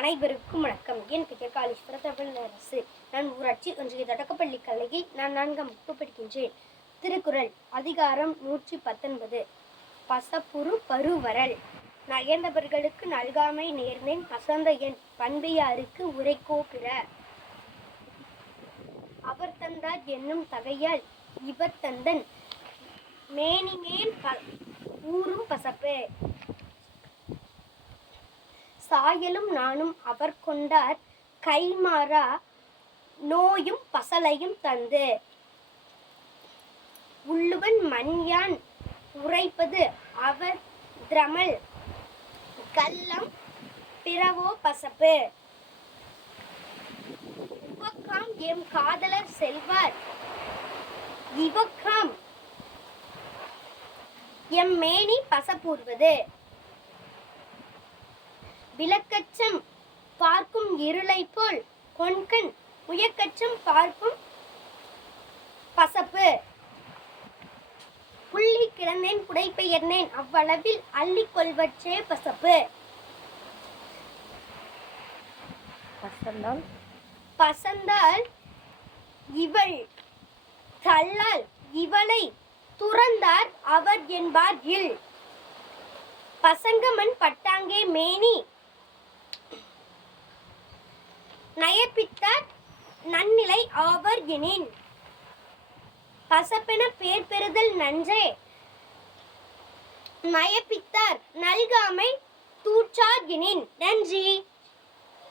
அனைவருக்கும் வணக்கம். என் பெயர் காளீஸ்வர தமிழரசு. நான் ஊராட்சி ஒன்றிய தொடக்கப்பள்ளி கல்லையில் நான் 4ஆம் வகுப்பு படிக்கின்றேன். திருக்குறள் அதிகாரம் 119. பசப்புறு பருவரல். நயந்தவர்களுக்கு நல்காமை நேர்ந்தேன் அசந்த என் பண்பையாருக்கு உரைக்கோ பிற. அவர் தந்தார் என்னும் தகையால் இவர் தந்தன் மேனிமேல் ஊறும் பசப்பு. சாயலும் நானும் அவர் கொண்டார் கைமாறா நோயும் பசலையும் தந்து. உள்ளுவன் மண்யான் உரைப்பது அவர் திரமல் கள்ளம் பிறவோ பசப்பு. உவக்காம் எம் காதலர் செல்வார் இவக்காம் எம் மேனி பசப்பூர்வது. விளக்கச்சம் பார்க்கும் இருளை போல் கொண்கண் முயக்கச்சம் பார்க்கும் பசப்பு. புள்ளி கிடந்தேன் புடைப்பெயர்ந்தேன் அவ்வளவில் அள்ளி கொள்வற்றே பசப்பு. பசந்தால் இவள் தள்ளால் இவளை துறந்தார் அவர் என்பார் இல். பசங்கமண் பட்டாங்கே மேனி நயப்பித்தார் நன்னிலை ஆவர் எனின். பசப்பென பேர் பெறுதல் நன்றே நயப்பித்தார் நல்காமை தூற்றார் எனின். நன்றி.